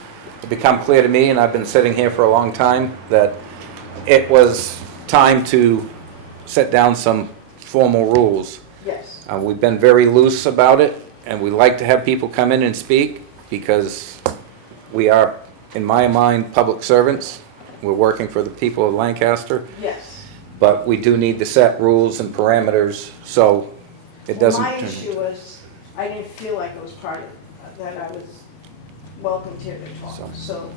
it become clear to me, and I've been sitting here for a long time, that it was time to set down some formal rules. yes. We've been very loose about it, and we like to have people come in and speak, because we are, in my mind, public servants. We're working for the people of Lancaster, Yes. but we do need to set rules and parameters, so it doesn't. Well, my issue was, I didn't feel like it was part of, that I was welcomed here to talk. So- So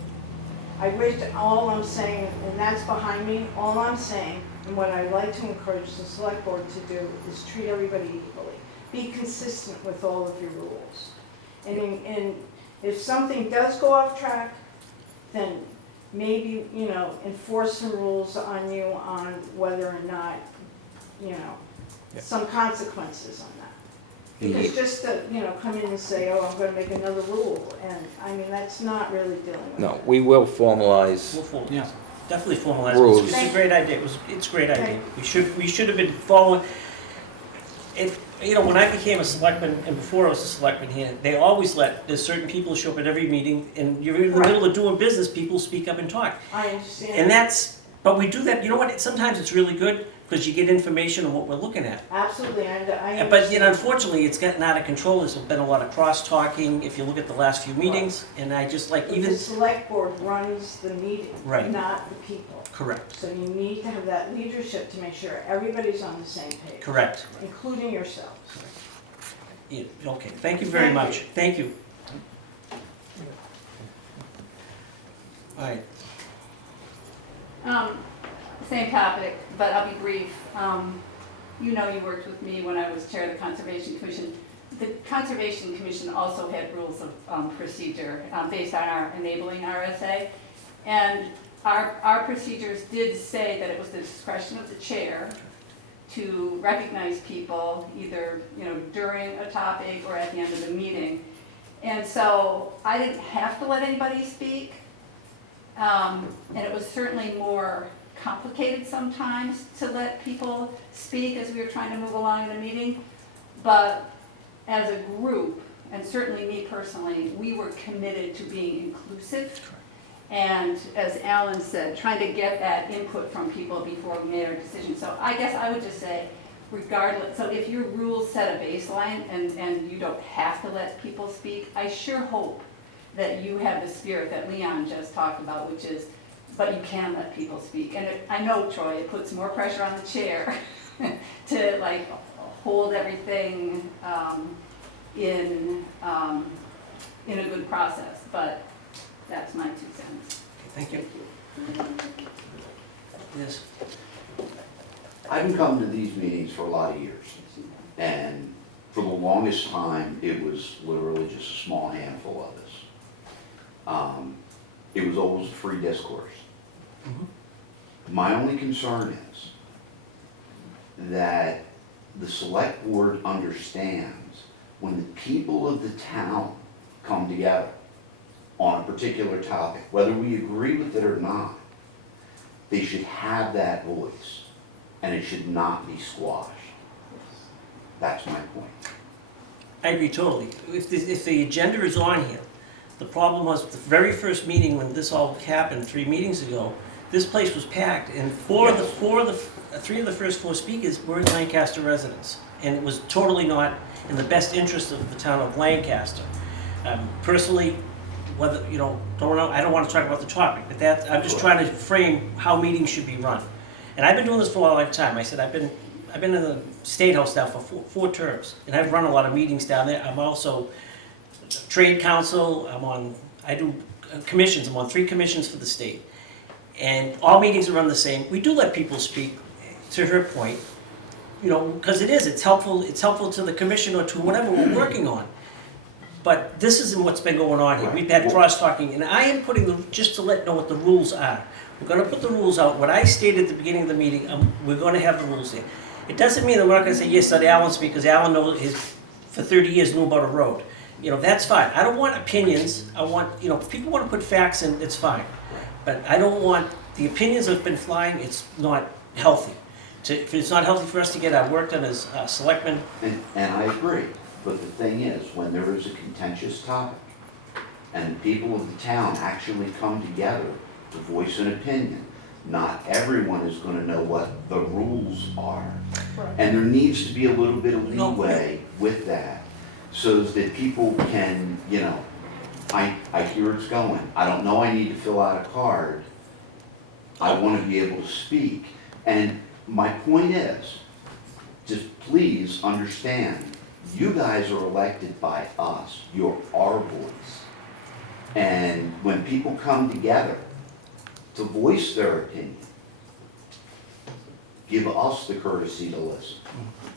I wish, all I'm saying, and that's behind me, all I'm saying, and what I'd like to encourage the select board to do is treat everybody equally. Be consistent with all of your rules. And if something does go off track, then maybe, enforce some rules on you on whether or not, some consequences on that. Because just to, come in and say, oh, I'm gonna make another rule, and, I mean, that's not really dealing with No, it. we will formalize. We'll Yeah. definitely formalize Rules. it. It's a great idea, it's a great idea. We should have been following, it, when I became a selectman, and before I was a selectman here, they always there's certain people who show up at every meeting, and you're in the middle of doing business, people speak up and talk. I understand. And but we do that, you know what, sometimes it's really good, because you get information on what we're looking at. Absolutely, I understand. But, unfortunately, it's gotten out of control, there's been a lot of cross-talking, if you look at the last few meetings, and I just like, But even, the select board runs the meeting, Right. not the people. correct, So you need to have that leadership to make sure everybody's on the same page. correct. Including yourselves. Yeah, okay, thank you very Thank much, you. thank you. All right, Same topic, but I'll be brief. You worked with me when I was chair of the Conservation Commission. The Conservation Commission also had rules of procedure based on our enabling RSA. And our procedures did say that it was the discretion of the chair to recognize people either, during a topic or at the end of the meeting. And so I didn't have to let anybody speak. And it was certainly more complicated sometimes to let people speak as we were trying to move along in the meeting. But as a group, and certainly me personally, we were committed to being inclusive. And as Alan said, trying to get that input from people before we made our decision. So I guess I would just say, regardless, so if your rules set a baseline and you don't have to let people speak, I sure hope that you have the spirit that Leon just talked about, which is, but you can let people speak. And I know, Troy, it puts more pressure on the chair to hold everything in a good process, but that's my 2 cents. thank you. Yes, I've been coming to these meetings for a lot of years, and for the longest time, it was literally just a small handful of us. It was always free discourse. My only concern is that the select board understands when the people of the town come together on a particular topic, whether we agree with it or not, they should have that voice, and it should not be squashed. That's my point. I agree totally. If the agenda is on here, the problem was the very first meeting when this all happened 3 meetings ago, this place was packed, and three of the first 4 speakers were Lancaster residents, and it was totally not in the best interest of the town of Lancaster. Personally, whether I don't want to talk about the topic, but I'm just trying to frame how meetings should be run. And I've been doing this for a long time. I said I've been I've been in the State House now for four terms, and I've run a lot of meetings down there. I'm also trade council, I do commissions, I'm on 3 commissions for the state. And all meetings are run the same. We do let people speak, to her point, you know, because it's helpful to the commission or to whatever we're working on. But this isn't what's been going on here. We've had cross-talking, and I am putting just to know what the rules are. We're gonna put the rules out. What I stated at the beginning of the meeting, we're gonna have the rules there. It doesn't mean that we're not gonna say, yes, let Alan speak, because Alan for 30 years knew about a road. You know, that's fine. I don't want opinions. I want, you know, if people wanna put facts in, it's fine. But I don't want, the opinions that have been flying, it's not healthy. If it's not healthy for us to get our work done as selectmen. And I agree, but the thing is, when there is a contentious topic, and the people of the town actually come together to voice an opinion, not everyone is gonna know what the rules are. And there needs to be a little bit of leeway with that, so that people can, you know, I hear it's going. I don't know I need to fill out a card. I want to be able to speak. And my point is, just please understand, you guys are elected by us. You're our voice. And when people come together to voice their opinion, give us the courtesy to listen.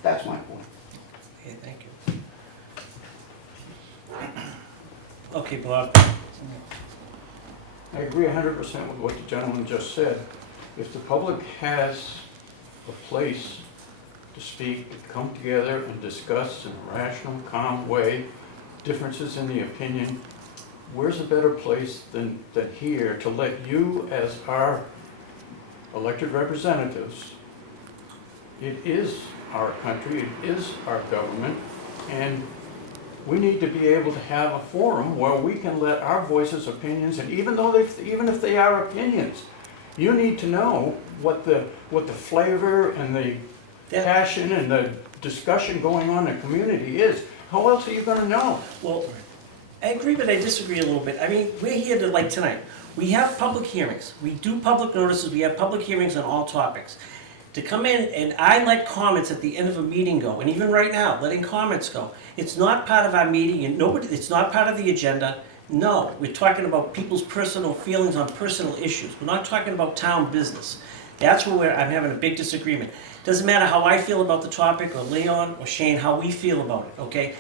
That's my point. Okay, thank you. Okay, Bob. I agree 100% with what the gentleman just said. If the public has a place to speak, to come together and discuss in a rational, calm way differences in the opinion, where's a better place than here to let you, as our elected representatives, it is our country, it is our government, and we need to be able to have a forum where we can let our voices, opinions, and even if they are opinions, you need to know what the flavor and the passion and the discussion going on in the community is. How else are you gonna know? Well, I agree, but I disagree a little bit. I mean, we're here to, like tonight, we have public hearings. We do public notices, we have public hearings on all topics. To come in, and I let comments at the end of a meeting go, and even right now, letting comments go. It's not part of our meeting, and it's not part of the agenda. No, we're talking about people's personal feelings on personal issues. We're not talking about town business. That's where I'm having a big disagreement. Doesn't matter how I feel about the topic, or Leon, or Shane, how we feel about it, okay?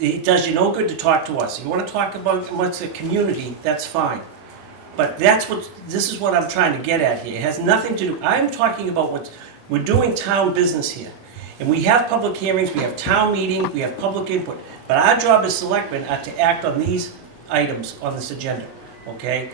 It does you no good to talk to us. If you want to talk about what's the community, that's fine. But this is what I'm trying to get at here. It has nothing to do, I'm talking about we're doing town business here. And we have public hearings, we have town meetings, we have public input. But our job as selectmen are to act on these items on this agenda, okay?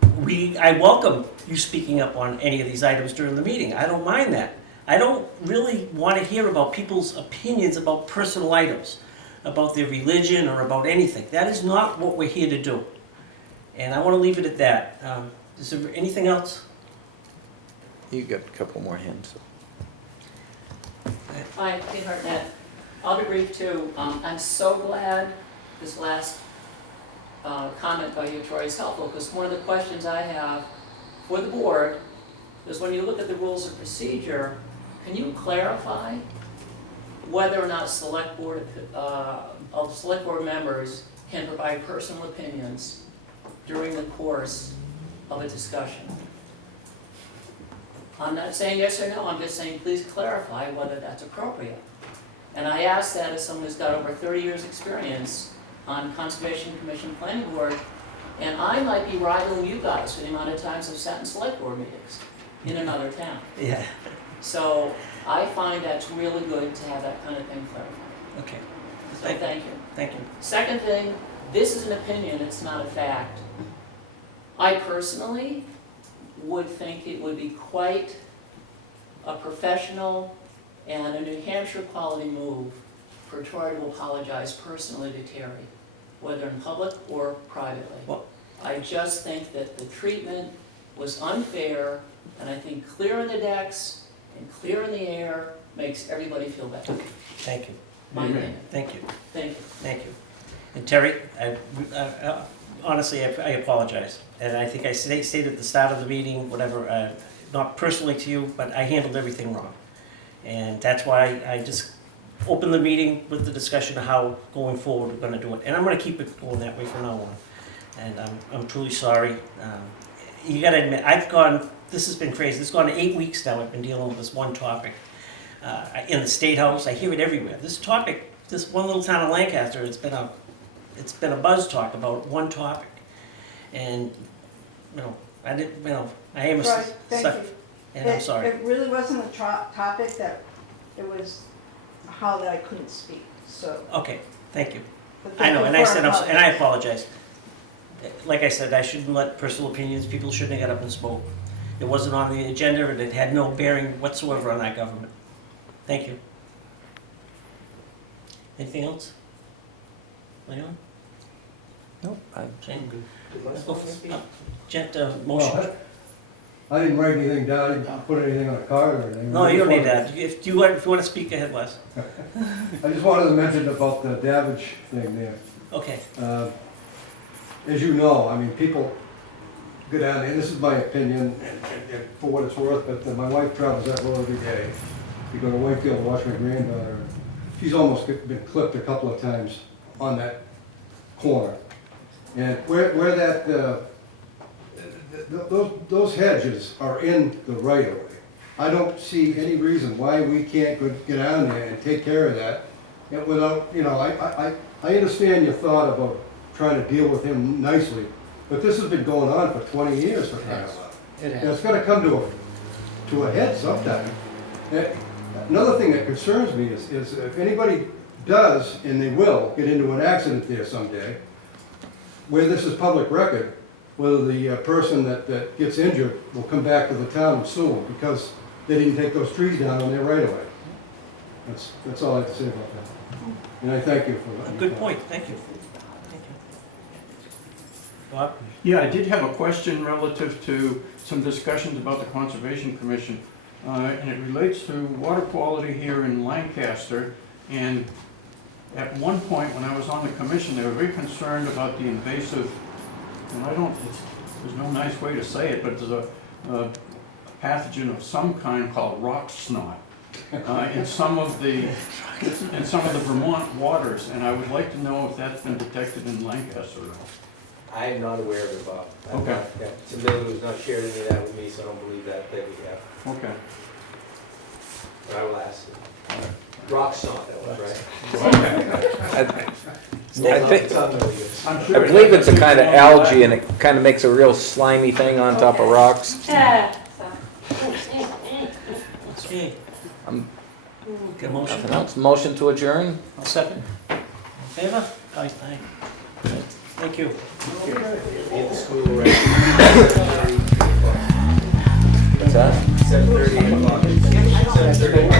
I welcome you speaking up on any of these items during the meeting. I don't mind that. I don't really want to hear about people's opinions about personal items, about their religion or about anything. That is not what we're here to do. And I want to leave it at that. Is there anything else? You got a couple more hands. Hi, Kate Hartnett. I'll be brief too. I'm so glad this last comment by you, Troy, is helpful, because one of the questions I have for the board is when you look at the rules of procedure, can you clarify whether or not select board members can provide personal opinions during the course of a discussion? I'm not saying yes or no, I'm just saying please clarify whether that's appropriate. And I ask that as someone who's got over 30 years experience on Conservation Commission Planning Board, and I might be rivaling you guys for the amount of times I've sat in select board meetings in another town. Yeah. So I find that's really good to have that kind of thing clarified. Okay. So thank you. Thank you. Second thing, this is an opinion, it's not a fact. I personally would think it would be quite a professional and a New Hampshire quality move for Troy to apologize personally to Terry, whether in public or privately. Well, I just think that the treatment was unfair, and I think clear in the decks and clear in the air makes everybody feel better. Okay. Thank you. My opinion. Thank you. Thank you. Thank you. And Terry, honestly, I apologize. And I think I stated at the start of the meeting, whatever, not personally to you, but I handled everything wrong. And that's why I just opened the meeting with the discussion of how going forward we're gonna do it. And I'm gonna keep it going that way from now on. And I'm truly sorry. You gotta admit, this has been crazy. It's gone 8 weeks now I've been dealing with this one topic. In the State House, I hear it everywhere. This topic, this one little town of Lancaster, it's been a buzz talk about one topic. And, I didn't, I am a... Right, thank you. And I'm sorry. It really wasn't a topic that, it was how that I couldn't speak, so. Okay, thank you. but I thank know, you and I for said, apologizing. and I apologize. Like I said, I shouldn't let personal opinions, people shouldn't have got up and spoke. It wasn't on the agenda, and it had no bearing whatsoever on our government. Thank you. Anything else? Anyone? Nope. Jane? Let's Go for it. speak. Motion. Well, I didn't write anything down, I didn't put anything on a card or anything. No, you don't need that. If you want to speak, go ahead, Les. I just wanted to mention about the Davidge thing there. Okay. As you know, I mean, people go down there, this is my opinion, and for what it's worth, but my wife travels that road every day. We go to Wakefield to watch my granddaughter. She's almost been clipped a couple of times on that corner. And where that, those hedges are in the right of way. I don't see any reason why we can't get down there and take care of that. And without, I understand your thought about trying to deal with him nicely, but this has been going on for 20 years for crying out loud. And it's gotta come to a head sometime. Another thing that concerns me is if anybody does, and they will, get into an accident there someday, where this is public record, whether the person that gets injured will come back to the town and sue them because they didn't take those trees down on their right of way. That's all I have to say about that. And I thank you for letting me Good talk. point, thank you. Bob? Yeah, I did have a question relative to some discussions about the Conservation Commission. And it relates to water quality here in Lancaster. And at one point, when I was on the commission, they were very concerned about the invasive, and there's no nice way to say it, but there's a pathogen of some kind called rock snot in some of the Vermont waters. And I would like to know if that's been detected in Lancaster at all. I am not aware of it, Bob. Okay. Tim Miller has not shared any of that with me, so I don't believe that we have. Okay. But I will ask. Rock snot, that was right. I think, I'm I sure believe it's a kind of algae and it kind of makes a real slimy thing on top of rocks. Okay. Um, Get a motion? Nothing else? Motion to adjourn? I'll second. In favor? Aye. Thank you. In the school, right? What's that? 7:30 o'clock. 7:30.